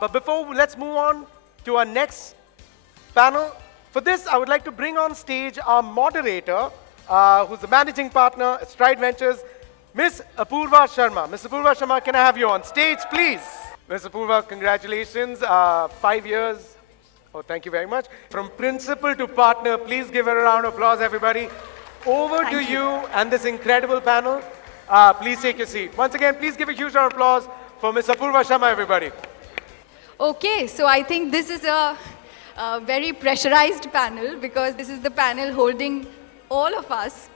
But let's move on to our next panel. For this, I would like to bring on stage our moderator, who's the managing partner at Stride Ventures, Miss Apoorva Sharma. Miss Apoorva Sharma, can I have you on stage, please? Miss Apoorva, congratulations. 5 years. Oh, thank you very much. From principal to partner, please give her a round of applause, everybody. Over to you and this incredible panel. Please take your seat. Once again, please give a huge round of applause for Miss Apoorva Sharma, everybody. Okay, so I think this is a very pressurized panel because this is the panel holding all of us,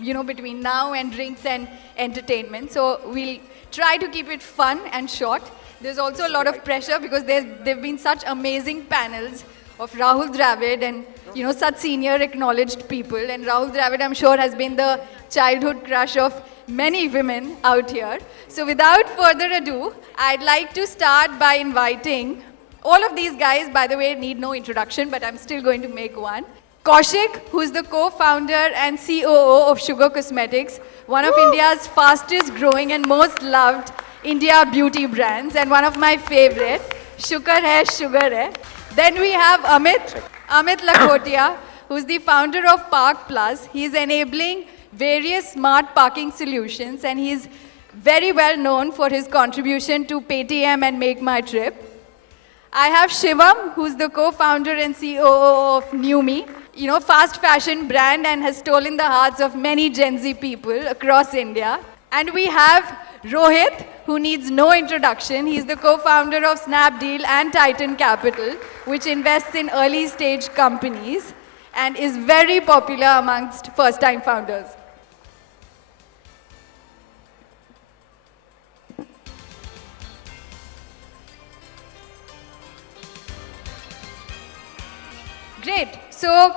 you know, between now and drinks and entertainment. So we'll try to keep it fun and short. There's also a lot of pressure because there've been such amazing panels of Rahul Dravid and, you know, such senior acknowledged people. And Rahul Dravid, I'm sure, has been the childhood crush of many women out here. So without further ado, I'd like to start by inviting all of these guys, by the way, need no introduction, but I'm still going to make one. Kaushik, who's the co-founder and COO of Sugar Cosmetics, one of India's fastest growing and most loved India beauty brands, and one of my favorite, Shukar Hai, Sugar Hai. Then we have Amit Lakhotia, who's the founder of Park Plus. He's enabling various smart parking solutions, and he's very well known for his contribution to Paytm and Make My Trip. I have Shivam, who's the co-founder and COO of Newme, you know, fast fashion brand, and has stolen the hearts of many Gen Z people across India. And we have Rohit, who needs no introduction. He's the co-founder of Snapdeal and Titan Capital, which invests in early stage companies and is very popular amongst first-time founders. Great. So,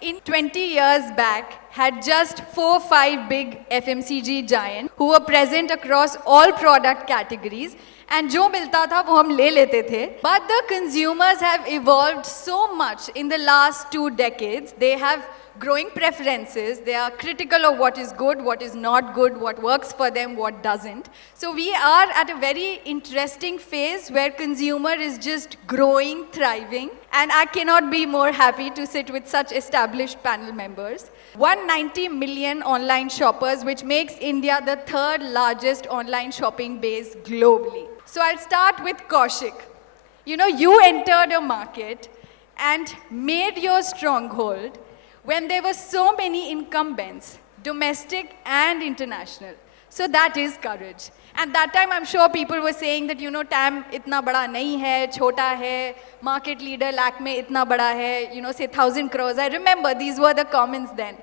in 20 years back, had just 4-5 big FMCG giants who were present across all product categories, and जो मिलता था वो हम ले लेते थे. But the consumers have evolved so much in the last 2 decades. They have growing preferences. They are critical of what is good, what is not good, what works for them, what doesn't. So we are at a very interesting phase where consumer is just growing, thriving, and I cannot be more happy to sit with such established panel members. 190 million online shoppers, which makes India the 3rd largest online shopping base globally. So I'll start with Kaushik. You know, you entered a market and made your stronghold when there were so many incumbents, domestic and international. So that is courage. And that time, I'm sure people were saying that, you know, TAM itna bada nahi hai, chota hai, market leader Lakme itna bada hai, you know, say 1,000 crores. I remember these were the comments then.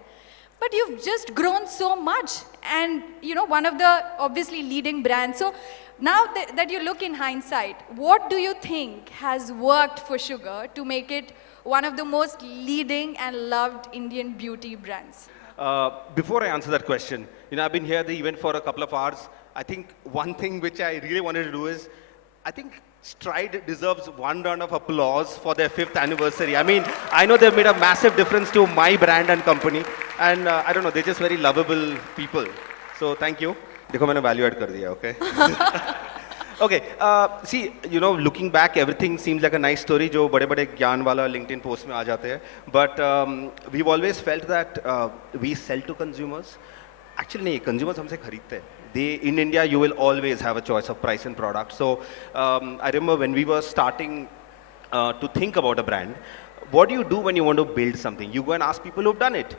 But you've just grown so much, and, you know, one of the obviously leading brands. So now that you look in hindsight, what do you think has worked for Sugar to make it one of the most leading and loved Indian beauty brands? Before I answer that question, you know, I've been here at the event for a couple of hours. I think one thing which I really wanted to do is, I think Stride deserves one round of applause for their 5th anniversary. I mean, I know they've made a massive difference to my brand and company, and I don't know, they're just very lovable people. So thank you. देखो मैंने value add कर दिया, okay? Okay, see, you know, looking back, everything seems like a nice story जो बड़े-बड़े ज्ञान वाला LinkedIn post में आ जाते हैं. But we've always felt that we sell to consumers. Actually नहीं, consumers हमसे खरीदते हैं. In India, you will always have a choice of price and product. So I remember when we were starting to think about a brand, what do you do when you want to build something? You go and ask people who've done it.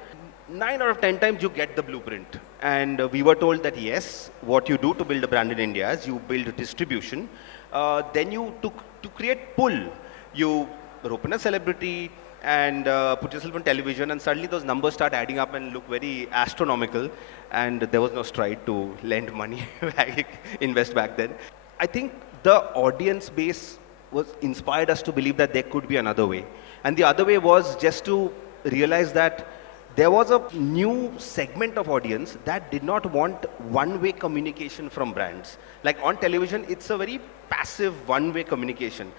9 out of 10 times you get the blueprint. And we were told that yes, what you do to build a brand in India is you build a distribution. Then you, to create pull, you open a celebrity and put yourself on television, and suddenly those numbers start adding up and look very astronomical. And there was no Stride to lend money, invest back then. I think the audience base was inspired us to believe that there could be another way. And the other way was just to realize that there was a new segment of audience that did not want one-way communication from brands. Like on television, it's a very passive one-way communication.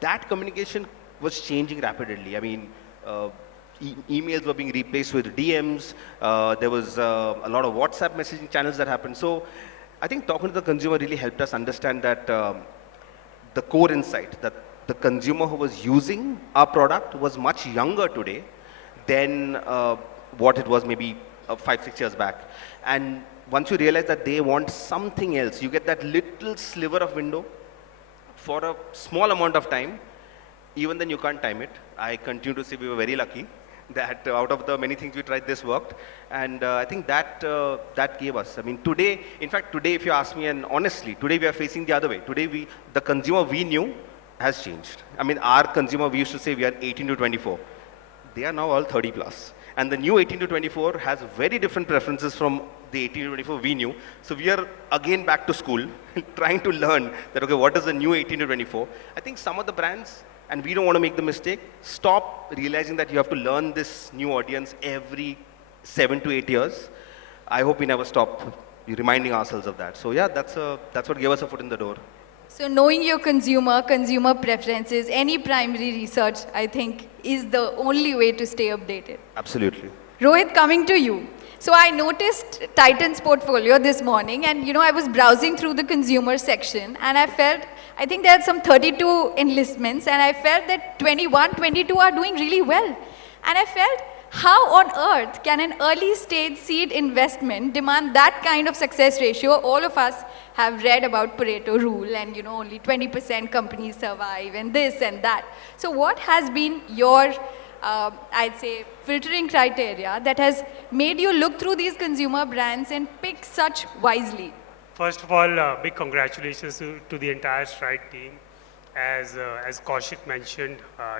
That communication was changing rapidly. I mean, emails were being replaced with DMs. There was a lot of WhatsApp messaging channels that happened. So I think talking to the consumer really helped us understand that the core insight that the consumer who was using our product was much younger today than what it was maybe 5-6 years back. And once you realize that they want something else, you get that little sliver of window for a small amount of time. Even then you can't time it. I continue to say we were very lucky that out of the many things we tried, this worked. And I think that that gave us, I mean, today, in fact, today, if you ask me, and honestly, today we are facing the other way. Today, the consumer we knew has changed. I mean, our consumer, we used to say we are 18 to 24. They are now all 30 plus. And the new 18 to 24 has very different preferences from the 18 to 24 we knew. So we are again back to school, trying to learn that, okay, what is the new 18 to 24? I think some of the brands, and we don't want to make the mistake, stop realizing that you have to learn this new audience every 7 to 8 years. I hope we never stop reminding ourselves of that. So yeah, that's what gave us a foot in the door. So knowing your consumer preferences, any primary research, I think, is the only way to stay updated. Absolutely. Rohit, coming to you. So I noticed Titan's portfolio this morning, and I was browsing through the consumer section, and I think there are some 32 enlistments, and I felt that 21, 22 are doing really well. And I felt, how on earth can an early stage seed investment demand that kind of success ratio? All of us have read about Pareto rule, and only 20% companies survive, and this and that. So what has been your, I'd say, filtering criteria that has made you look through these consumer brands and pick such wisely? First of all, big congratulations to the entire Stride team. As Kaushik mentioned,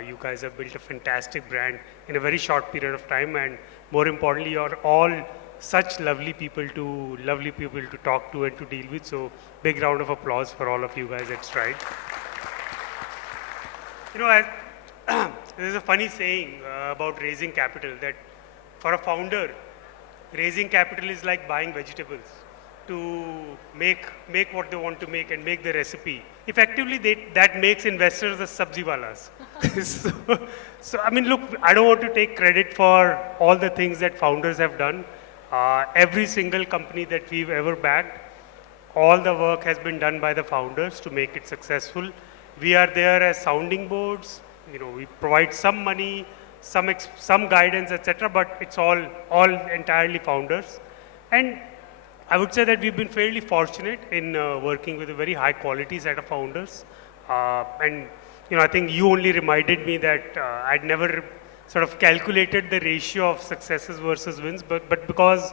you guys have built a fantastic brand in a very short period of time, and more importantly, you're all such lovely people to talk to and to deal with. So big round of applause for all of you guys at Stride. There's a funny saying about raising capital, that for a founder, raising capital is like buying vegetables to make what they want to make and make the recipe. Effectively, that makes investors the sabzi walas. so, I mean, look, I don't want to take credit for all the things that founders have done. Every single company that we've ever backed, all the work has been done by the founders to make it successful. We are there as sounding boards. We provide some money, some guidance, etc. But it's all entirely founders. And I would say that we've been fairly fortunate in working with a very high quality set of founders. And I think you only reminded me that I'd never sort of calculated the ratio of successes versus wins, but because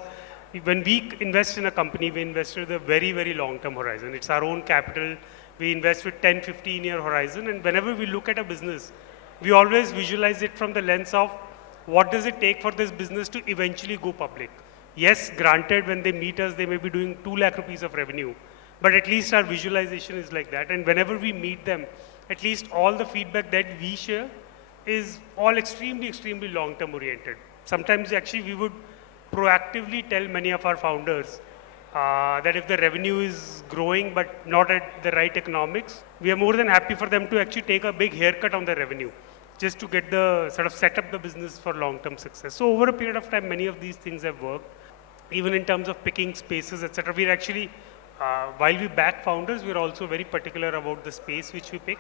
when we invest in a company, we invest with a very, very long-term horizon. It's our own capital. We invest with 10, 15-year horizon. And whenever we look at a business, we always visualize it from the lens of what does it take for this business to eventually go public. Yes, granted, when they meet us, they may be doing 2 lakh rupees of revenue, but at least our visualization is like that. And whenever we meet them, at least all the feedback that we share is all extremely, extremely long-term oriented. Sometimes actually we would proactively tell many of our founders that if the revenue is growing but not at the right economics, we are more than happy for them to actually take a big haircut on the revenue, just to get the sort of set up the business for long-term success. So over a period of time, many of these things have worked. Even in terms of picking spaces, etc. We're actually, while we back founders, we're also very particular about the space which we pick.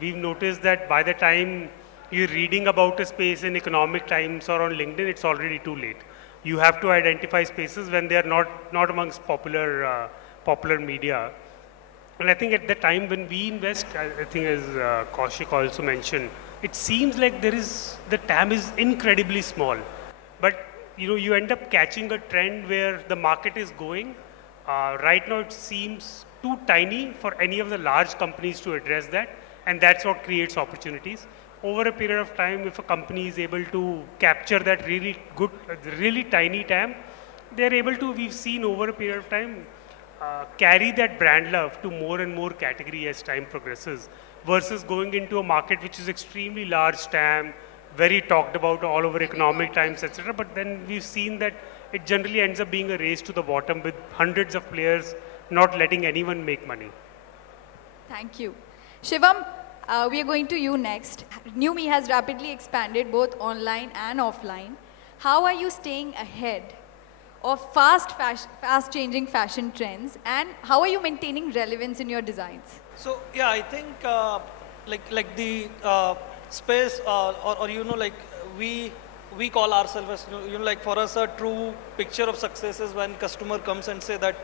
We've noticed that by the time you're reading about a space in Economic Times or on LinkedIn, it's already too late. You have to identify spaces when they are not amongst popular media. And I think at the time when we invest, I think as Kaushik also mentioned, it seems like the TAM is incredibly small. But you end up catching a trend where the market is going. Right now, it seems too tiny for any of the large companies to address that, and that's what creates opportunities. Over a period of time, if a company is able to capture that really good, really tiny TAM, they're able to, we've seen over a period of time, carry that brand love to more and more category as time progresses, versus going into a market which is extremely large TAM, very talked about all over Economic Times, etc. But then we've seen that it generally ends up being a race to the bottom with hundreds of players not letting anyone make money. Thank you. Shivam, we are going to you next. Newme has rapidly expanded both online and offline. How are you staying ahead of fast-changing fashion trends, and how are you maintaining relevance in your designs? So yeah, I think like the space or you know like we call ourselves as like for us a true picture of success is when customer comes and say that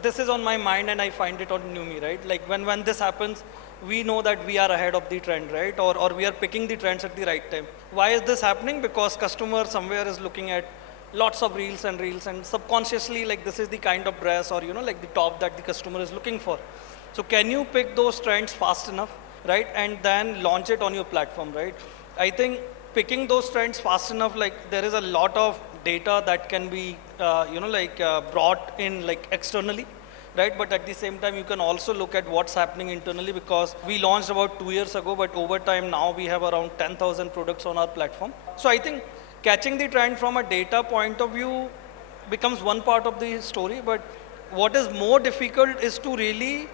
this is on my mind and I find it on Newme, right? Like when this happens, we know that we are ahead of the trend, right? Or we are picking the trends at the right time. Why is this happening? Because customer somewhere is looking at lots of reels and subconsciously like this is the kind of dress or like the top that the customer is looking for. So can you pick those trends fast enough, right? And then launch it on your platform, right? I think picking those trends fast enough, like there is a lot of data that can be, brought in like externally, right? But at the same time, you can also look at what's happening internally because we launched about 2 years ago, but over time now we have around 10,000 products on our platform. So I think catching the trend from a data point of view becomes one part of the story, but what is more difficult is to really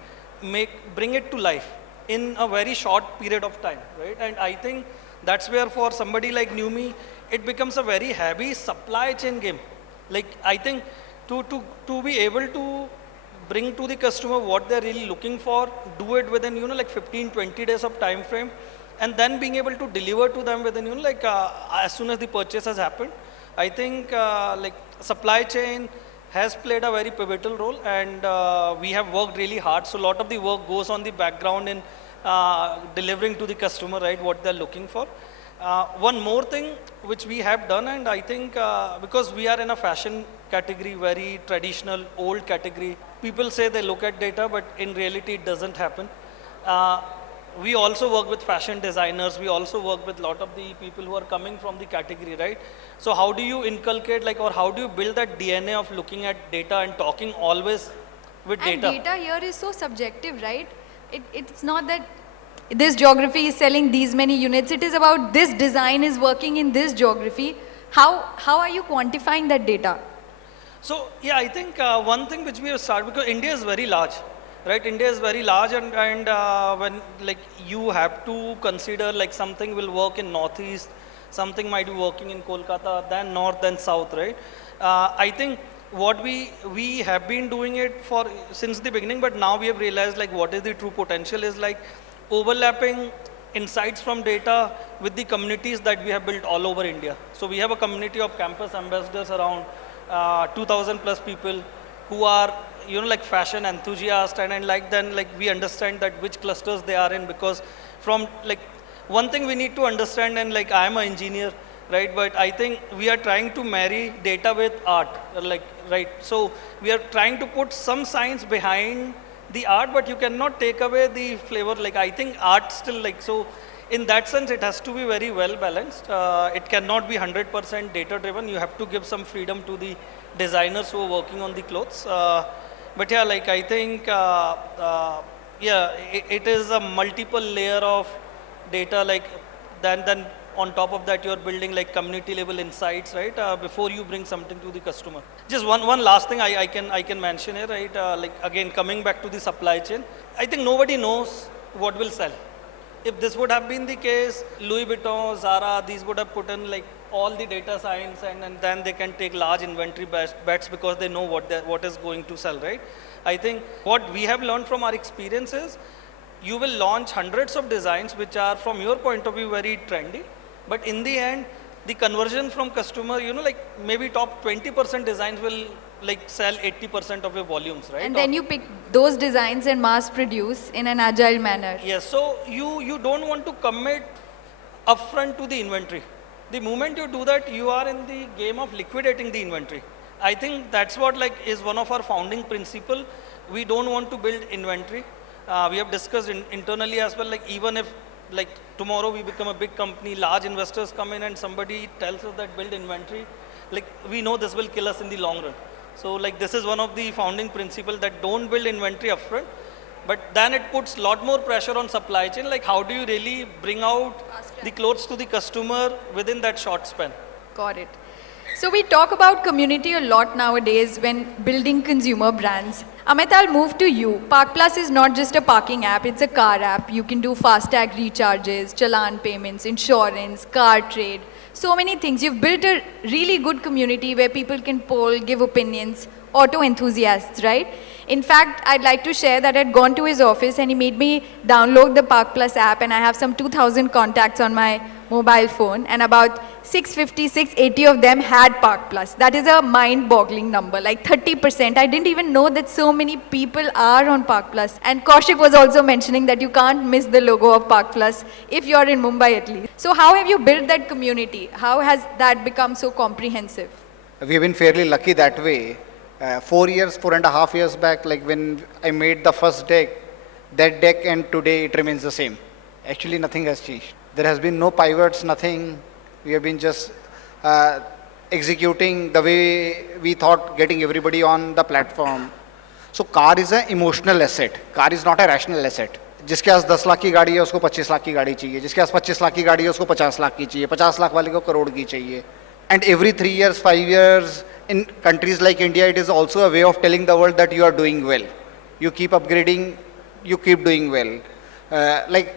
bring it to life in a very short period of time, right? And I think that's where for somebody like Newme, it becomes a very heavy supply chain game. Like I think to be able to bring to the customer what they're really looking for, do it within, like 15, 20 days of time frame, and then being able to deliver to them within, as soon as the purchase has happened. I think like supply chain has played a very pivotal role, and we have worked really hard. So a lot of the work goes on the background in delivering to the customer, right, what they're looking for. One more thing which we have done, and I think because we are in a fashion category, very traditional, old category, people say they look at data, but in reality it doesn't happen. We also work with fashion designers. We also work with a lot of the people who are coming from the category, right? So how do you inculcate or how do you build that DNA of looking at data and talking always with data? And data here is so subjective, right? It's not that this geography is selling these many units. It is about this design is working in this geography. How are you quantifying that data? So yeah, I think one thing which we have started, because India is very large, right? India is very large, and when like you have to consider like something will work in Northeast, something might be working in Kolkata, then North, then South, right? I think what we have been doing it for since the beginning, but now we have realized like what is the true potential is like overlapping insights from data with the communities that we have built all over India. So we have a community of campus ambassadors around 2,000 plus people who are like fashion enthusiasts, and like then like we understand that which clusters they are in, because from like one thing we need to understand, and like I am an engineer, right? But I think we are trying to marry data with art, like, right? So we are trying to put some science behind the art, but you cannot take away the flavor. Like I think art still like, so in that sense it has to be very well balanced. It cannot be 100% data driven. You have to give some freedom to the designers who are working on the clothes. But yeah, like I think, yeah, it is a multiple layer of data, like then on top of that you're building like community level insights, right, before you bring something to the customer. Just one last thing I can mention here, right, like again coming back to the supply chain, I think nobody knows what will sell. If this would have been the case, Louis Vuitton, Zara, these would have put in like all the data science, and then they can take large inventory bets because they know what is going to sell, right? I think what we have learned from our experience is you will launch hundreds of designs which are from your point of view very trendy, but in the end, the conversion from customer, like maybe top 20% designs will like sell 80% of your volumes, right? And then you pick those designs and mass produce in an agile manner. Yes, so you don't want to commit upfront to the inventory. The moment you do that, you are in the game of liquidating the inventory. I think that's what like is one of our founding principle. We don't want to build inventory. We have discussed internally as well, like even if like tomorrow we become a big company, large investors come in and somebody tells us that build inventory, like we know this will kill us in the long run. So like this is one of the founding principles, that don't build inventory upfront, but then it puts a lot more pressure on supply chain. Like how do you really bring out the clothes to the customer within that short span? Got it. So we talk about community a lot nowadays when building consumer brands. Amit, I'll move to you. Park Plus is not just a parking app, it's a car app. You can do FASTag recharges, challan payments, insurance, car trade. so many things. You've built a really good community where people can poll, give opinions, auto enthusiasts, right? In fact, I'd like to share that I'd gone to his office and he made me download the Park Plus app, and I have some 2,000 contacts on my mobile phone, and about 650, 680 of them had Park Plus. That is a mind-boggling number, like 30%. I didn't even know that so many people are on Park Plus. And Kaushik was also mentioning that you can't miss the logo of Park Plus if you're in Mumbai at least. So how have you built that community? How has that become so comprehensive? We've been fairly lucky that way. 4.5 years back, like when I made the first deck, that deck and today it remains the same. Actually, nothing has changed. There has been no pivots, nothing. We have been just executing the way we thought, getting everybody on the platform. So car is an emotional asset. Car is not a rational asset. जिसके पास 10 लाख की गाड़ी है उसको 25 लाख की गाड़ी चाहिए, जिसके पास 25 लाख की गाड़ी है उसको 50 लाख की चाहिए, 50 लाख वाले को करोड़ की चाहिए. And every 3 years, 5 years, in countries like India, it is also a way of telling the world that you are doing well. You keep upgrading, you keep doing well. Like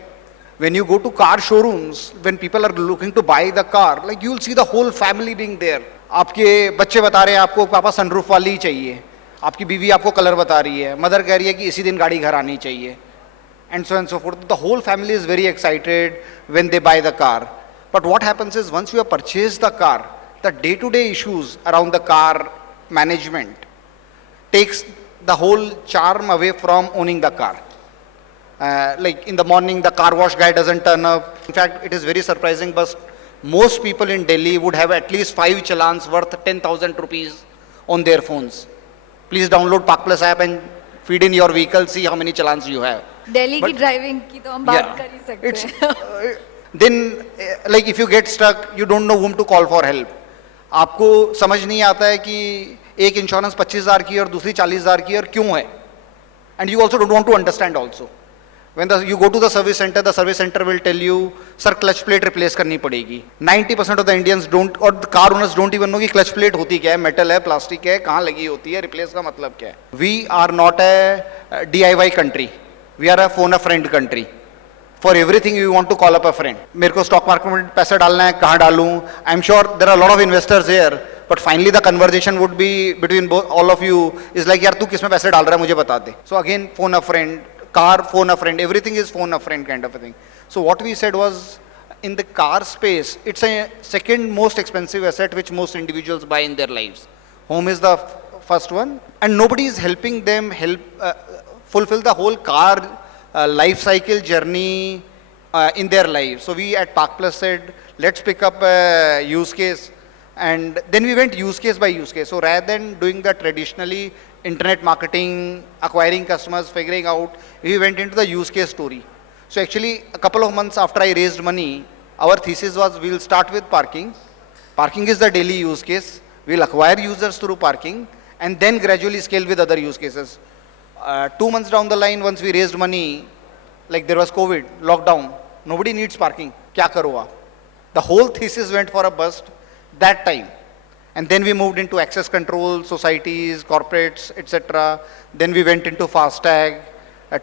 when you go to car showrooms, when people are looking to buy the car, like you will see the whole family being there. आपके बच्चे बता रहे हैं आपको पापा sunroof वाली ही चाहिए, आपकी बीवी आपको कलर बता रही है, मदर कह रही है कि इसी दिन गाड़ी घर आनी चाहिए, and so on and so forth. The whole family is very excited when they buy the car. But what happens is once you have purchased the car, the day-to-day issues around the car management takes the whole charm away from owning the car. Like in the morning, the car wash guy doesn't turn up. In fact, it is very surprising, but most people in Delhi would have at least 5 challans worth 10,000 rupees on their phones. Please download Park Plus app and feed in your vehicle, see how many challans you have. Delhi की driving की तो हम बात कर ही सकते It's, हैं. then, like if you get stuck, you don't know whom to call for help. आपको समझ नहीं आता है कि एक इंश्योरेंस 25,000 की और दूसरी 40,000 की और क्यों है. And you also don't want to understand also. When you go to the service center will tell you, sir, clutch plate replace करनी पड़ेगी. 90% of the Indians don't, or the car owners don't even know कि clutch plate होती क्या है, metal है, plastic है, कहाँ लगी होती है, replace का मतलब क्या है. We are not a DIY country. We are a phone a friend country. For everything you want to call up a friend. मेरे को stock market में पैसा डालना है, कहाँ डालूँ? I'm sure there are a lot of investors here, but finally the conversation would be between all of you is like, यार तू किस में पैसे डाल रहा है मुझे बता दे. So again, phone a friend, car, phone a friend, everything is phone a friend kind of a thing. So what we said was, in the car space, it's a second most expensive asset which most individuals buy in their lives. Home is the first one, and nobody is helping them fulfill the whole car life cycle journey in their life. So we at Park Plus said, let's pick up a use case, and then we went use case by use case. So rather than doing the traditionally internet marketing, acquiring customers, figuring out, we went into the use case story. So actually a couple of months after I raised money, our thesis was we'll start with parking. Parking is the daily use case. We'll acquire users through parking and then gradually scale with other use cases. 2 months down the line, once we raised money, like there was COVID, lockdown, nobody needs parking. Kya karo aap? The whole thesis went for a bust that time. And then we moved into access control, societies, corporates, etc. Then we went into FASTag.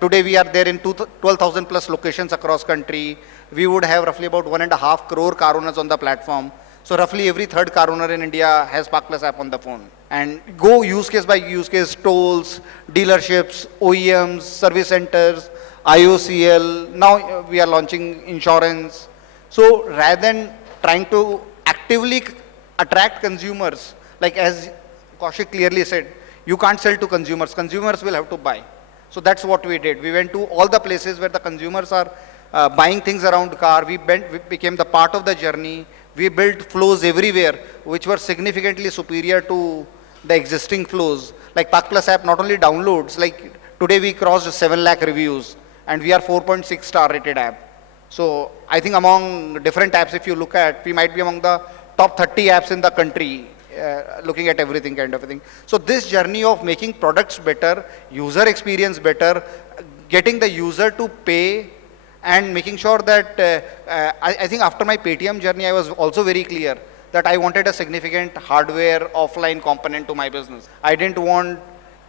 Today we are there in 12,000 plus locations across country. We would have roughly about 1.5 crore car owners on the platform. So roughly every third car owner in India has Park Plus app on the phone. And go use case by use case, tolls, dealerships, OEMs, service centers, IOCL. Now we are launching insurance. So rather than trying to actively attract consumers, like as Kaushik clearly said, you can't sell to consumers. Consumers will have to buy. So that's what we did. We went to all the places where the consumers are buying things around car. We became the part of the journey. We built flows everywhere, which were significantly superior to the existing flows. Like Park Plus app not only downloads, like today we crossed 7 lakh reviews and we are 4.6 star rated app. So I think among different apps, if you look at, we might be among the top 30 apps in the country, looking at everything kind of a thing. So this journey of making products better, user experience better, getting the user to pay, and making sure that, I think after my Paytm journey, I was also very clear that I wanted a significant hardware offline component to my business. I didn't want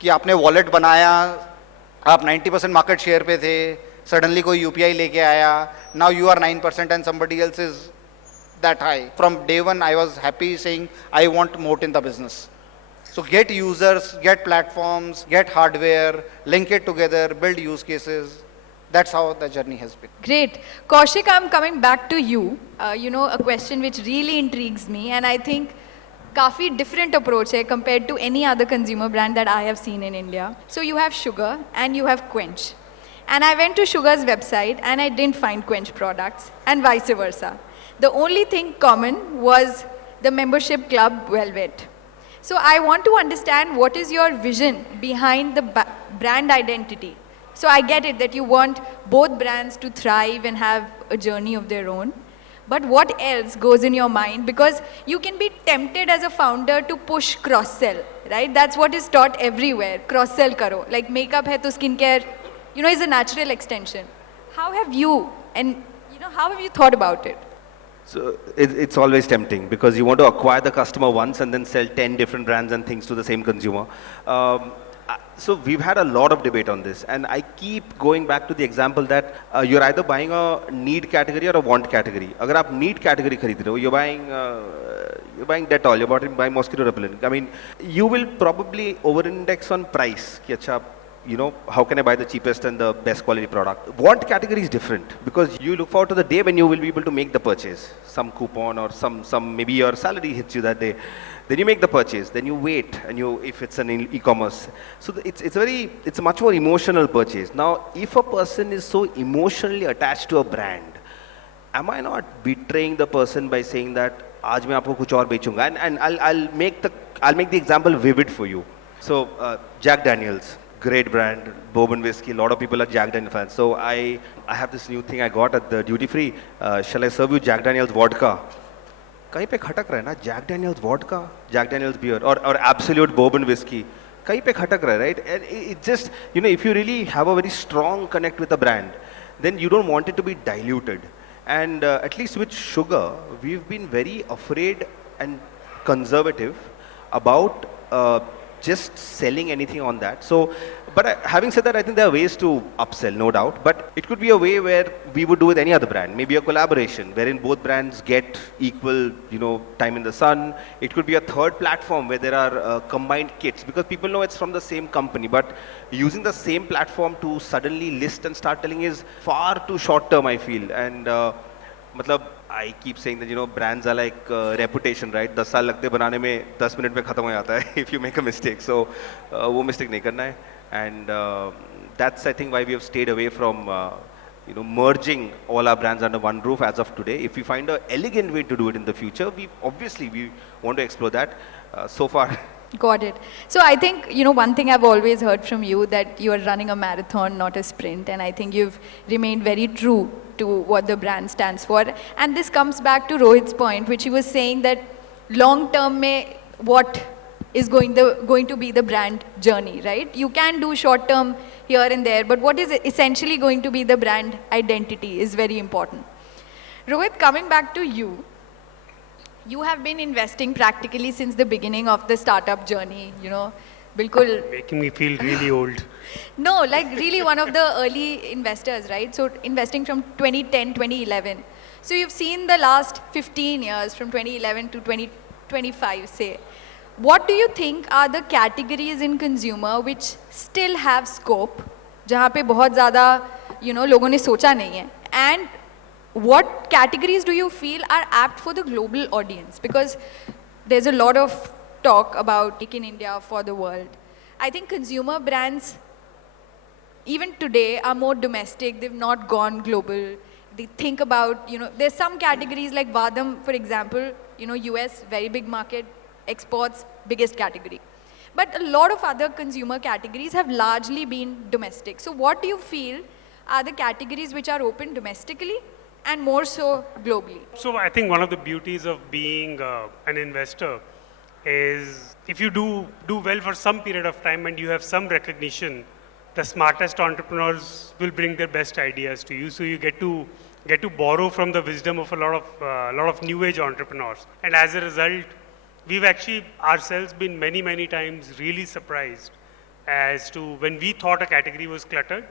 कि आपने wallet बनाया, आप 90% market share पे थे, suddenly कोई UPI लेके आया, now you are 9% and somebody else is that high. From day one, I was happy saying, I want moat in the business. So get users, get platforms, get hardware, link it together, build use cases. That's how the journey has been. Great. Kaushik, I'm coming back to you. A question which really intrigues me, and I think काफ़ी different approach hai compared to any other consumer brand that I have seen in India. So you have Sugar and you have Quench. And I went to Sugar's website and I didn't find Quench products and vice versa. The only thing common was the membership club Velvet. So I want to understand what is your vision behind the brand identity. So I get it that you want both brands to thrive and have a journey of their own. But what else goes in your mind? Because you can be tempted as a founder to push cross-sell, right? That's what is taught everywhere. Cross-sell karo. Like makeup hai to skincare, is a natural extension. How have you, how have you thought about it? So it's always tempting because you want to acquire the customer once and then sell 10 different brands and things to the same consumer. So we've had a lot of debate on this, and I keep going back to the example that you're either buying a need category or a want category. Agar aap need category kharid rahe ho, you're buying Dettol, you're buying mosquito repellent. I mean, you will probably over-index on price. Ki acha, how can I buy the cheapest and the best quality product? Want category is different because you look forward to the day when you will be able to make the purchase. Some coupon or some maybe your salary hits you that day. Then you make the purchase, then you wait, and if it's an e-commerce. So it's a much more emotional purchase. Now, if a person is so emotionally attached to a brand, am I not betraying the person by saying that, "Aaj main aapko kuch aur bechunga," and I'll make the example vivid for you. So Jack Daniels, great brand, bourbon whiskey. A lot of people are Jack Daniels fans. So I have this new thing I got at the duty free. Shall I serve you Jack Daniels vodka? कहीं पे खटक रहा है ना, Jack Daniels vodka, Jack Daniels beer, or absolute bourbon whiskey. कहीं पे खटक रहा है, right? And it just, if you really have a very strong connect with a brand, then you don't want it to be diluted. And at least with Sugar, we've been very afraid and conservative about just selling anything on that. So, but having said that, I think there are ways to upsell, no doubt. But it could be a way where we would do with any other brand, maybe a collaboration wherein both brands get equal, time in the sun. It could be a third platform where there are combined kits because people know it's from the same company. But using the same platform to suddenly list and start telling is far too short term, I feel. And I keep saying that, brands are like reputation, right? 10 साल लगते बनाने में 10 minute में खत्म हो जाता है if you make a mistake. So वो mistake नहीं करना है. And that's, I think, why we have stayed away from merging all our brands under one roof as of today. If we find an elegant way to do it in the future, we want to explore that. So far. Got it. So I think, one thing I've always heard from you that you are running a marathon, not a sprint. And I think you've remained very true to what the brand stands for. And this comes back to Rohit's point, which he was saying that long term mein what is going to be the brand journey, right? You can do short term here and there, but what is essentially going to be the brand identity is very important. Rohit, coming back to you, you have been investing practically since the beginning of the startup journey, bilkul. Making me feel really old. No, like really one of the early investors, right? So investing from 2010, 2011. So you've seen the last 15 years from 2011 to 2025, say. What do you think are the categories in consumer which still have scope, जहाँ पे बहुत ज़्यादा, लोगों ने सोचा नहीं है? And what categories do you feel are apt for the global audience? Because there's a lot of talk about Make in India for the world. I think consumer brands, even today, are more domestic. They've not gone global. They think about, there's some categories like Vadam, for example, US, very big market, exports, biggest category. But a lot of other consumer categories have largely been domestic. So what do you feel are the categories which are open domestically and more so globally? So I think one of the beauties of being an investor is if you do well for some period of time and you have some recognition, the smartest entrepreneurs will bring their best ideas to you. So you get to borrow from the wisdom of a lot of new age entrepreneurs. And as a result, we've actually ourselves been many times really surprised as to when we thought a category was cluttered,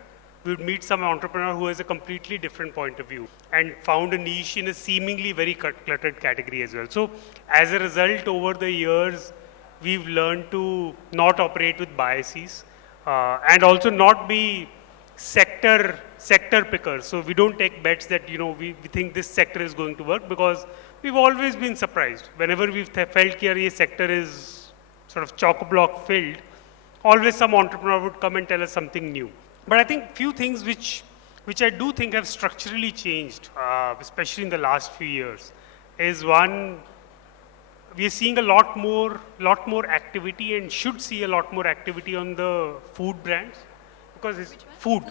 we would meet some entrepreneur who has a completely different point of view and found a niche in a seemingly very cluttered category as well. So as a result, over the years, we've learned to not operate with biases and also not be sector pickers. So we don't take bets that, we think this sector is going to work, because we've always been surprised. Whenever we've felt that a sector is sort of chock-a-block filled, always some entrepreneur would come and tell us something new. But I think few things which I do think have structurally changed, especially in the last few years, is one, we are seeing a lot more activity, and should see a lot more activity on the food brands, because it's food.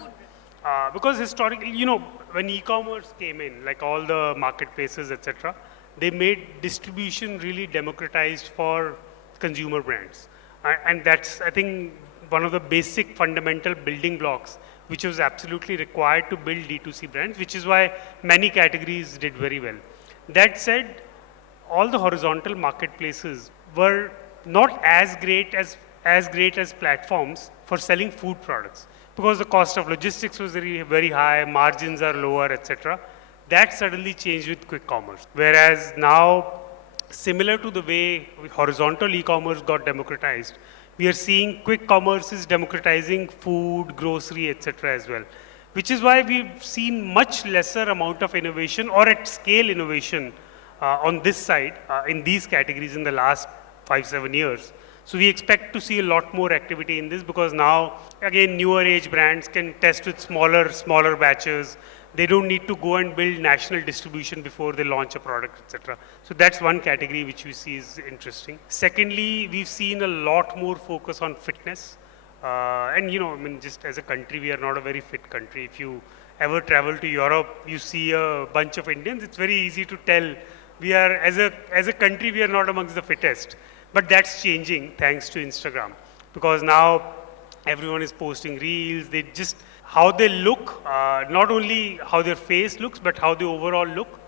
Because historically, when e-commerce came in, like all the marketplaces, etc., they made distribution really democratized for consumer brands. And that's, I think, one of the basic fundamental building blocks which was absolutely required to build D2C brands, which is why many categories did very well. That said, all the horizontal marketplaces were not as great as platforms for selling food products, because the cost of logistics was very high, margins are lower, etc. That suddenly changed with quick commerce. Whereas now, similar to the way horizontal e-commerce got democratized, we are seeing quick commerce is democratizing food, grocery, etc. as well. Which is why we've seen much lesser amount of innovation or at scale innovation on this side in these categories in the last 5-7 years. So we expect to see a lot more activity in this, because now, again, newer age brands can test with smaller batches. They don't need to go and build national distribution before they launch a product, etc. So that's one category which we see is interesting. Secondly, we've seen a lot more focus on fitness. And just as a country, we are not a very fit country. If you ever travel to Europe, you see a bunch of Indians, it's very easy to tell we are, as a country, we are not amongst the fittest. But that's changing thanks to Instagram, because now everyone is posting reels. They just, how they look, not only how their face looks, but how they overall look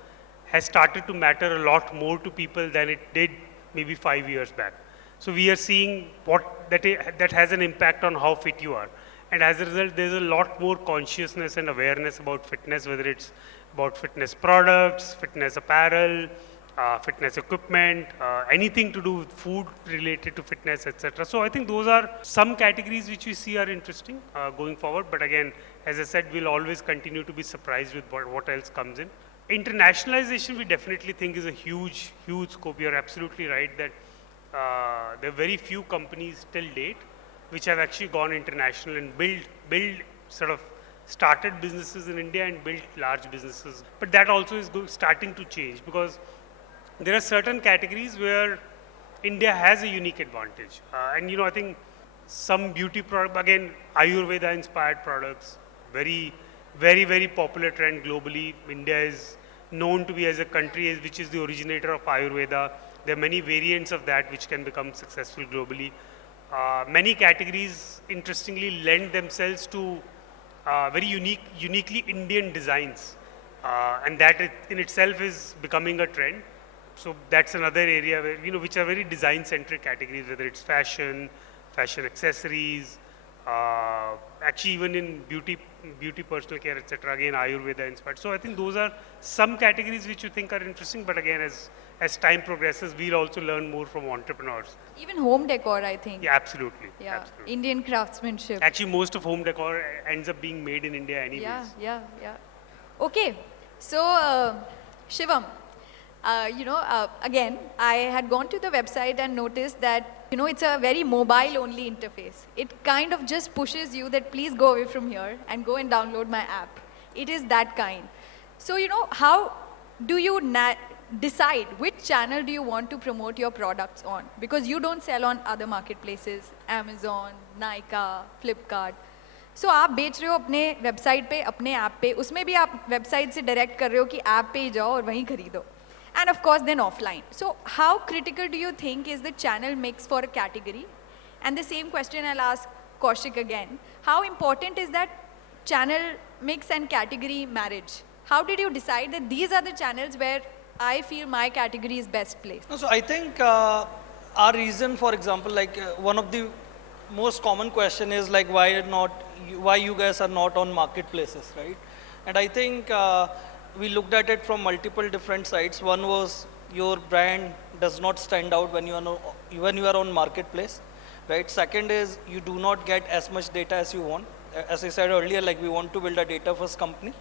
has started to matter a lot more to people than it did maybe 5 years back. So we are seeing that has an impact on how fit you are. And as a result, there's a lot more consciousness and awareness about fitness, whether it's about fitness products, fitness apparel, fitness equipment, anything to do with food related to fitness, etc. So I think those are some categories which we see are interesting going forward. But again, as I said, we'll always continue to be surprised with what else comes in. Internationalization, we definitely think is a huge scope. You're absolutely right that there are very few companies till date which have actually gone international and started businesses in India and built large businesses. But that also is starting to change, because there are certain categories where India has a unique advantage. And I think some beauty product, again, Ayurveda inspired products, very popular trend globally. India is known to be as a country which is the originator of Ayurveda. There are many variants of that which can become successful globally. Many categories, interestingly, lend themselves to very uniquely Indian designs. And that in itself is becoming a trend. So that's another area where, which are very design-centric categories, whether it's fashion accessories, actually even in beauty, personal care, etc. Again, Ayurveda inspired. So I think those are some categories which you think are interesting. But again, as time progresses, we'll also learn more from entrepreneurs. Even home decor, I think. Yeah, absolutely. Yeah, absolutely. Indian craftsmanship. Actually, most of home decor ends up being made in India anyways. Yeah. Okay, so Shivam, again, I had gone to the website and noticed that, it's a very mobile-only interface. It kind of just pushes you that please go away from here and go and download my app. It is that kind. So, how do you decide which channel do you want to promote your products on? Because you don't sell on other marketplaces, Amazon, Nykaa, Flipkart. So आप बेच रहे हो अपने website पे, अपने app पे, उसमें भी आप वेबसाइट से डायरेक्ट कर रहे हो कि ऐप पे ही जाओ और वहीं खरीदो. And of course, then offline. So how critical do you think is the channel mix for a category? And the same question I'll ask Kaushik again. How important is that channel mix and category marriage? How did you decide that these are the channels where I feel my category is best placed? No, so I think our reason, for example, one of the most common question is why not why you guys are not on marketplaces, right? And I think we looked at it from multiple different sides. One was your brand does not stand out when you are when you are on marketplace, right? Second is you do not get as much data as you want. As I said earlier, like we want to build a data first company.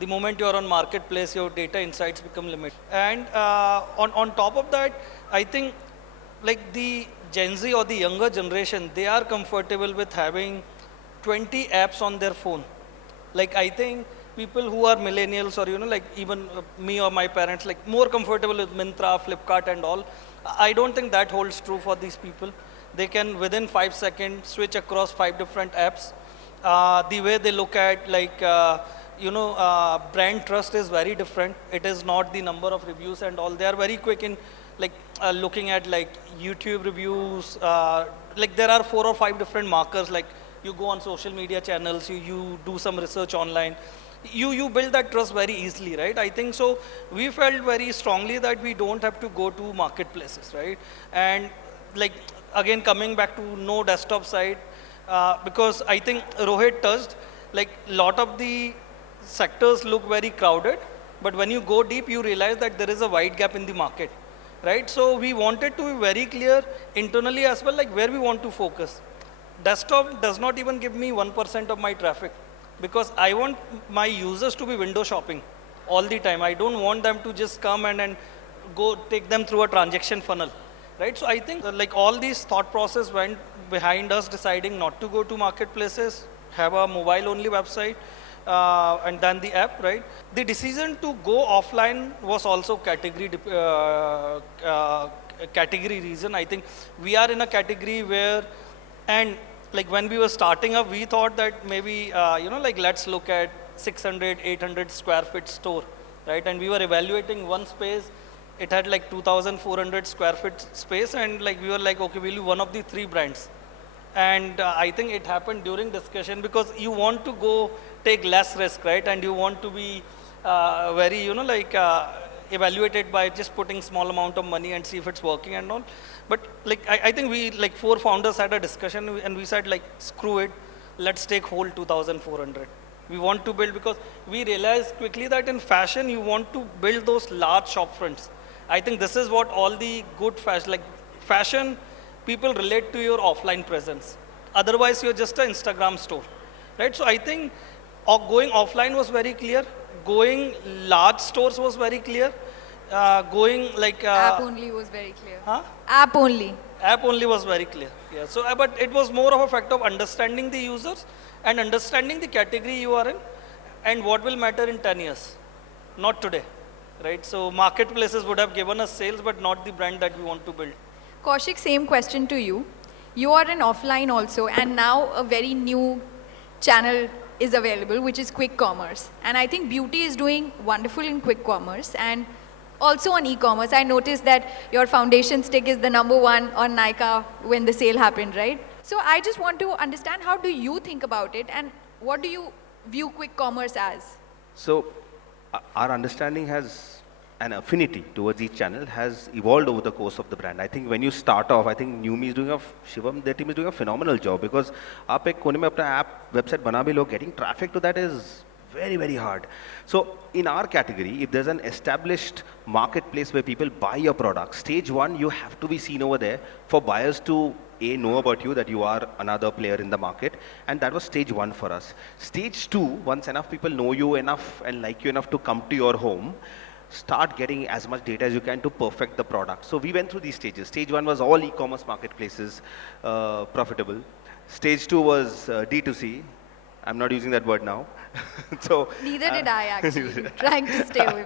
The moment you are on marketplace, your data insights become limited. And on top of that, I think like the Gen Z or the younger generation, they are comfortable with having 20 apps on their phone. Like I think people who are millennials or, you know, like even me or my parents, like more comfortable with Myntra, Flipkart and all. I don't think that holds true for these people. They can within 5 seconds switch across 5 different apps. The way they look at like, brand trust is very different. It is not the number of reviews and all. They are very quick in like looking at like YouTube reviews. Like there are 4 or 5 different markers. Like you go on social media channels, you do some research online. You build that trust very easily, right? I think so. We felt very strongly that we don't have to go to marketplaces, right? And like again coming back to no desktop side, because I think Rohit touched like lot of the sectors look very crowded, but when you go deep, you realize that there is a wide gap in the market, right? So we wanted to be very clear internally as well, like where we want to focus. Desktop does not even give me 1% of my traffic because I want my users to be window shopping all the time. I don't want them to just come and go take them through a transaction funnel, right? So I think like all these thought process went behind us deciding not to go to marketplaces, have a mobile only website, and then the app, right? The decision to go offline was also category reason. I think we are in a category where, and like when we were starting up, we thought that maybe, like let's look at 600, 800 square feet store, right? And we were evaluating one space. It had like 2,400 square feet space. And like we were like, okay, we'll be one of the 3 brands. And I think it happened during discussion because you want to go take less risk, right? And you want to be very, evaluated by just putting small amount of money and see if it's working and all. But like, I think we, like 4 founders had a discussion and we said like, screw it, let's take whole 2,400. We want to build because we realized quickly that in fashion, you want to build those large shop fronts. I think this is what all the good fashion, people relate to your offline presence. Otherwise, you're just an Instagram store, right? So I think going offline was very clear. Going large stores was very clear. Going like... app only was very clear. Huh? App only. App only was very clear. Yeah. So, but it was more of a fact of understanding the users and understanding the category you are in and what will matter in 10 years, not today, right? So marketplaces would have given us sales, but not the brand that we want to build. Kaushik, same question to you. You are in offline also, and now a very new channel is available, which is quick commerce. And I think beauty is doing wonderful in quick commerce and also on e-commerce. I noticed that your foundation stick is the #1 on Nykaa when the sale happened, right? So I just want to understand, how do you think about it and what do you view quick commerce as? So our understanding has an affinity towards each channel has evolved over the course of the brand. I think when you start off, I think Newme is doing Shivam, their team is doing a phenomenal job because आप एक कोने में अपना app website बना भी लो, getting traffic to that is very, very hard. So in our category, if there's an established marketplace where people buy your product, stage 1, you have to be seen over there for buyers to know about you, that you are another player in the market. And that was stage 1 for us. Stage 2, once enough people know you enough and like you enough to come to your home, start getting as much data as you can to perfect the product. So we went through these stages. Stage 1 was all e-commerce marketplaces, profitable. Stage 2 was D2C. I'm not using that word now. So neither did I actually, trying to stay away.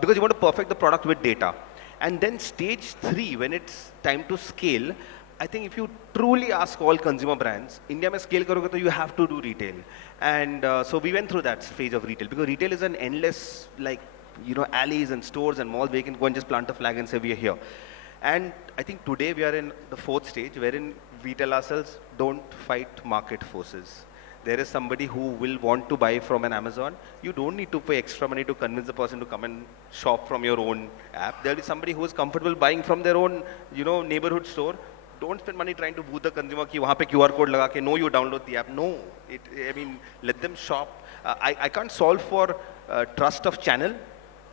Because you want to perfect the product with data. And then stage 3, when it's time to scale, I think if you truly ask all consumer brands, India mein scale karoge to you have to do retail. And so we went through that phase of retail because retail is an endless, alleys and stores and malls where you can go and just plant a flag and say we are here. And I think today we are in the 4th stage wherein we tell ourselves, don't fight market forces. There is somebody who will want to buy from an Amazon. You don't need to pay extra money to convince the person to come and shop from your own app. There will be somebody who is comfortable buying from their own, neighborhood store. don't spend money trying to woo the consumer कि वहाँ पे QR code लगा के no you download the app. No, I mean let them shop. I can't solve for trust of channel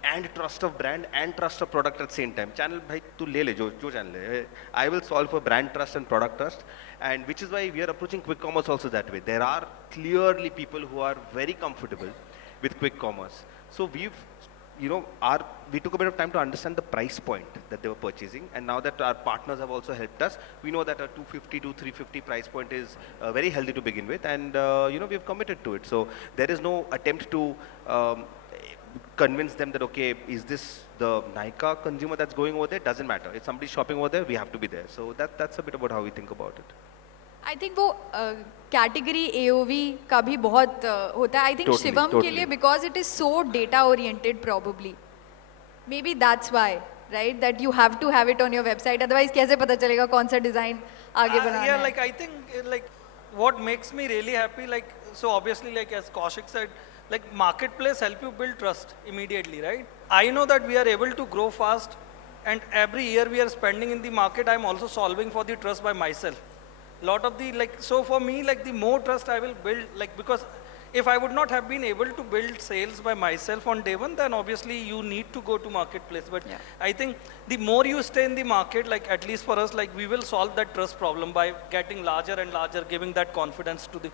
and trust of brand and trust of product at the same time. Channel भाई तू ले ले जो channel है. I will solve for brand trust and product trust, and which is why we are approaching quick commerce also that way. There are clearly people who are very comfortable with quick commerce. So we took a bit of time to understand the price point that they were purchasing, and now that our partners have also helped us, we know that a 250 to 350 price point is very healthy to begin with, and we've committed to it. So there is no attempt to convince them that, okay, is this the Nykaa consumer that's going over there? Doesn't matter. If somebody's shopping over there, we have to be there. So that's a bit about how we think about it. I think वो category AOV का भी बहुत होता है. I think Totally, Shivam के totally. लिए, because it is so data oriented probably. Maybe that's why, right? That you have to have it on your website. Otherwise कैसे पता चलेगा कौन सा design आगे बनाना Yeah, है? like I think like what makes me really happy, like so obviously like as Kaushik said, like marketplace help you build trust immediately, right? I know that we are able to grow fast, and every year we are spending in the market, I'm also solving for the trust by myself. Lot of the like, so for me, like the more trust I will build, like because if I would not have been able to build sales by myself on day one, then obviously you need to go to marketplace. But Yeah. I think the more you stay in the market, like at least for us, like we will solve that trust problem by getting larger and larger, giving that confidence to the,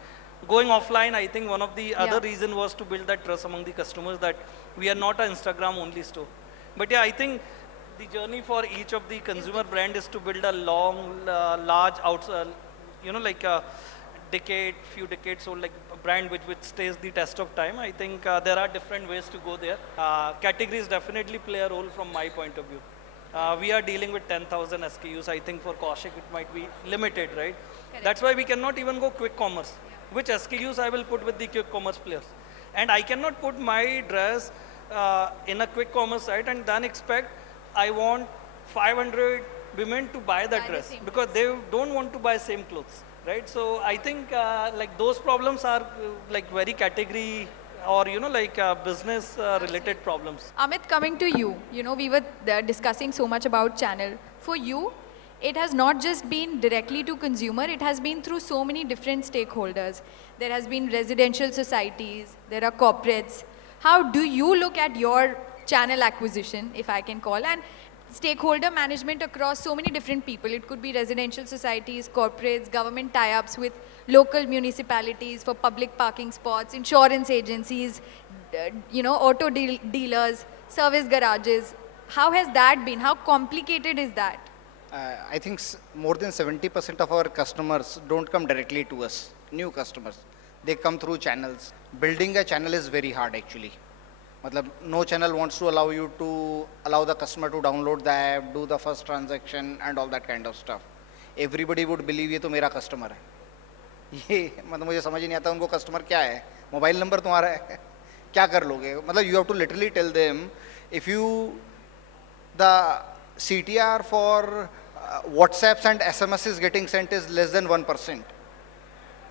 going offline. I think one of the other reason was to build that trust among the customers that we are not an Instagram only store. But yeah, I think the journey for each of the consumer brand is to build a long, large like a decade, few decades old, like a brand which stays the test of time. I think there are different ways to go there. Categories definitely play a role from my point of view. We are dealing with 10,000 SKUs. I think for Kaushik it might be limited, right? That's why we cannot even go quick commerce. Which SKUs I will put with the quick commerce players? And I cannot put my dress in a quick commerce site and then expect I want 500 women to buy that dress because they don't want to buy same clothes, right? So I think like those problems are like very category or business related problems. Amit, coming to you, we were discussing so much about channel. For you, it has not just been directly to consumer, it has been through so many different stakeholders. There has been residential societies, there are corporates. How do you look at your channel acquisition, if I can call, and stakeholder management across so many different people? It could be residential societies, corporates, government tie-ups with local municipalities for public parking spots, insurance agencies, auto dealers, service garages. How has that been? How complicated is that? I think more than 70% of our customers don't come directly to us, new customers. They come through channels. Building a channel is very hard actually. No channel wants to allow the customer to download the app, do the first transaction and all that kind of stuff. Everybody would believe ये तो मेरा customer है. ये मुझे समझ ही नहीं आता उनको customer क्या है. Mobile number तुम्हारा है. क्या कर लोगे? You have to literally tell them if the CTR for WhatsApps and SMS is getting sent is less than 1%.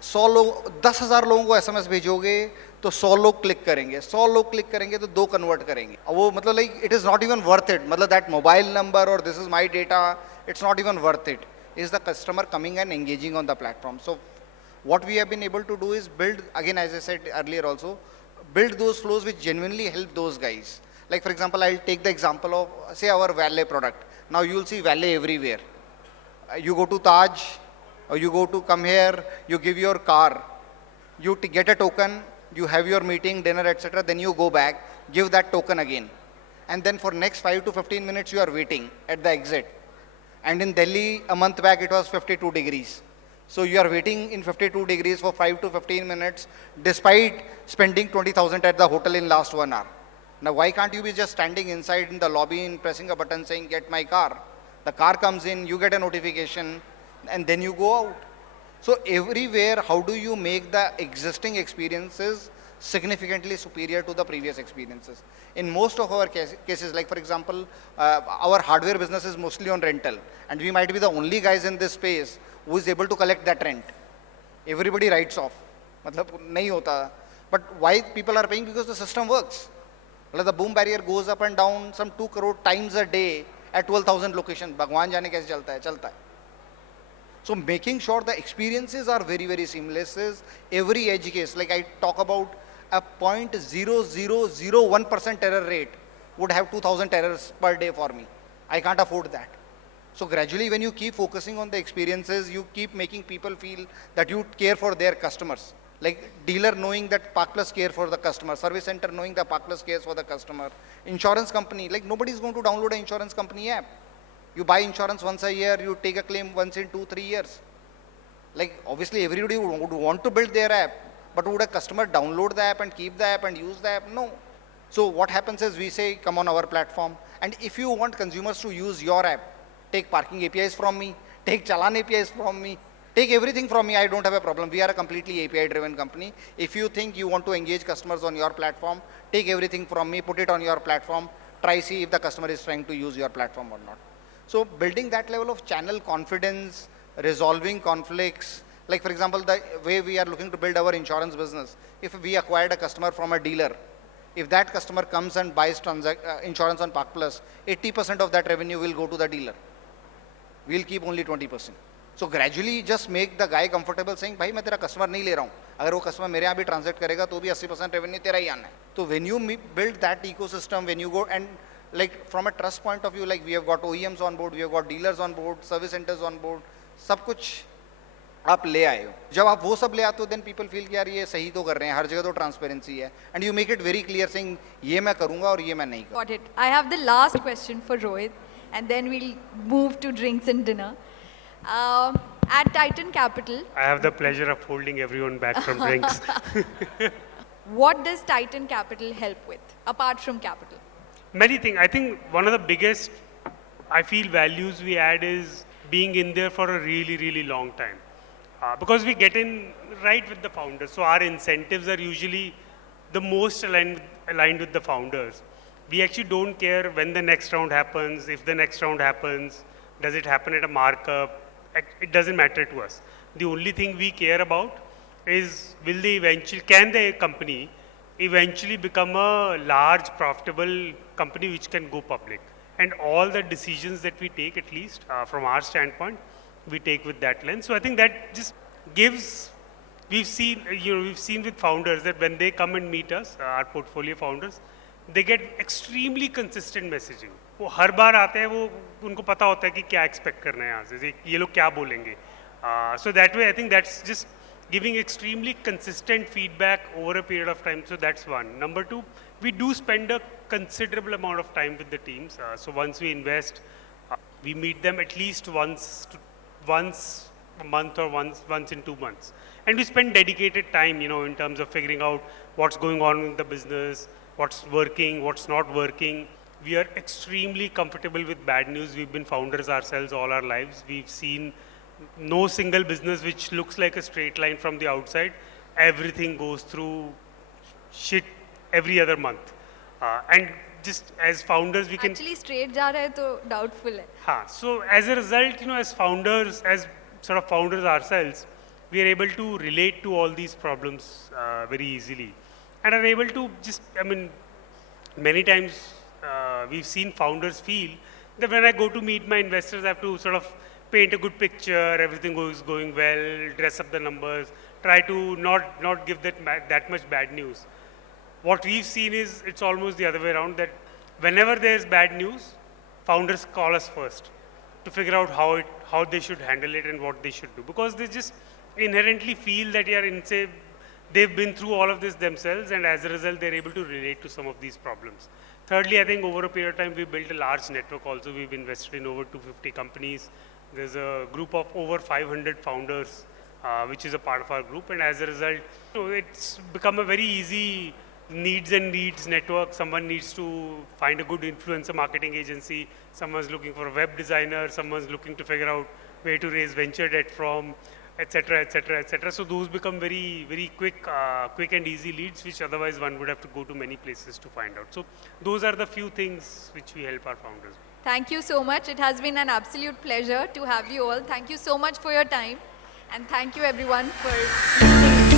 10,000 लोगों को SMS भेजोगे तो 100 लोग क्लिक करेंगे, 100 लोग क्लिक करेंगे तो 2 कन्वर्ट करेंगे. वो like it is not even worth it. That mobile number or this is my data, it's not even worth it. Is the customer coming and engaging on the platform? So what we have been able to do is build, again as I said earlier also, build those flows which genuinely help those guys. Like for example, I'll take the example of say our valet product. Now you will see valet everywhere. You go to Taj, or you go to come here, you give your car, you get a token, you have your meeting, dinner, etc. Then you go back, give that token again. And then for next 5 to 15 minutes, you are waiting at the exit. And in Delhi, a month back, it was 52 degrees. So you are waiting in 52 degrees for 5 to 15 minutes, despite spending 20,000 at the hotel in last 1 hour. Now, why can't you be just standing inside in the lobby and pressing a button saying, get my car? The car comes in, you get a notification, and then you go out. So everywhere, how do you make the existing experiences significantly superior to the previous experiences? In most of our cases, like for example, our hardware business is mostly on rental, and we might be the only guys in this space who is able to collect that rent. Everybody writes off. Nahi hota. But why people are paying? Because the system works. The boom barrier goes up and down some 2 crore times a day at 12,000 locations. Bhagwan jane kaise chalta hai? Chalta hai. So making sure the experiences are very, very seamless is every edge case. Like I talk about a 0.0001% error rate would have 2,000 errors per day for me. I can't afford that. So gradually when you keep focusing on the experiences, you keep making people feel that you care for their customers. Like dealer knowing that Park Plus care for the customer, service center knowing that Park Plus cares for the customer, insurance company, like nobody is going to download an insurance company app. You buy insurance once a year, you take a claim once in 2-3 years. Like obviously everybody would want to build their app, but would a customer download the app and keep the app and use the app? No. So what happens is we say, come on our platform. And if you want consumers to use your app, take parking APIs from me, take Challan APIs from me, take everything from me. I don't have a problem. We are a completely API driven company. If you think you want to engage customers on your platform, take everything from me, put it on your platform, try see if the customer is trying to use your platform or not. So building that level of channel confidence, resolving conflicts, like for example, the way we are looking to build our insurance business, if we acquired a customer from a dealer, if that customer comes and buys insurance on Park Plus, 80% of that revenue will go to the dealer. We'll keep only 20%. So gradually just make the guy comfortable saying, भाई मैं तेरा customer नहीं ले रहा हूँ. अगर वो customer मेरे यहाँ भी transact करेगा तो भी 80% revenue तेरा ही आना है. So when you build that ecosystem, when you go and like from a trust point of view, like we have got OEMs on board, we have got dealers on board, service centers on board, सब कुछ आप ले आए हो. जब आप वो सब ले आते हो, then people feel कि यार ये सही तो कर रहे हैं, हर जगह तो transparency है, and you make it very clear saying ये मैं करूँगा और ये मैं नहीं करूँगा. Got it. I have the last question for Rohit, and then we'll move to drinks and dinner. At Titan Capital, I have the pleasure of holding everyone back from drinks. what does Titan Capital help with, apart from capital? Many things. I think one of the biggest, I feel, values we add is being in there for a really, really long time. Because we get in right with the founders. So our incentives are usually the most aligned with the founders. We actually don't care when the next round happens, if the next round happens, does it happen at a markup? It doesn't matter to us. The only thing we care about is can the company eventually become a large profitable company which can go public? And all the decisions that we take, at least from our standpoint, we take with that lens. So I think that just gives, we've seen with founders that when they come and meet us, our portfolio founders, they get extremely consistent messaging. वो हर बार आते हैं, वो उनको पता होता है कि क्या expect करना है यहाँ से, ये लोग क्या बोलेंगे. So that way I think that's just giving extremely consistent feedback over a period of time. So that's one. Number two, we do spend a considerable amount of time with the teams. So once we invest, we meet them at least once a month or once in 2 months. And we spend dedicated time, in terms of figuring out what's going on in the business, what's working, what's not working. We are extremely comfortable with bad news. We've been founders ourselves all our lives. We've seen no single business which looks like a straight line from the outside. Everything goes through shit every other month. And just as founders, we can... Actually, straight जा रहा है तो doubtful है. So as a result, as founders, as sort of founders ourselves, we are able to relate to all these problems very easily. And are able to just, many times we've seen founders feel that when I go to meet my investors, I have to sort of paint a good picture, everything is going well, dress up the numbers, try to not give that much bad news. What we've seen is it's almost the other way around, that whenever there's bad news, founders call us first to figure out how they should handle it and what they should do. Because they just inherently feel that they've been through all of this themselves, and as a result, they're able to relate to some of these problems. Thirdly, I think over a period of time, we built a large network also. We've invested in over 250 companies. There's a group of over 500 founders, which is a part of our group. And as a result, it's become a very easy needs and needs network. Someone needs to find a good influencer marketing agency. Someone's looking for a web designer. Someone's looking to figure out where to raise venture debt from, etc., etc., etc. So those become very, very quick and easy leads, which otherwise one would have to go to many places to find out. So those are the few things which we help our founders with. Thank you so much. It has been an absolute pleasure to have you all. Thank you so much for your time. And thank you everyone for listening.